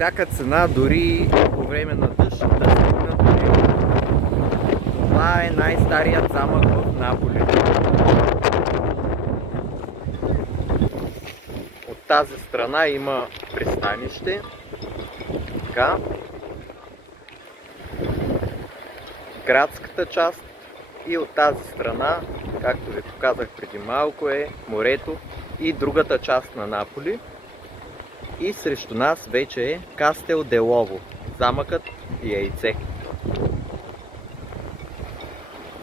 всяка цена, дори по време на дъжд, да стигнат до Рио. Това е най-старият замък в Наполи. От тази страна има пристанище. Така. Градската част и от тази страна, както ви показах преди малко, е морето и другата част на Наполи. И срещу нас вече е Кастел де Лово, замъкът Яйце.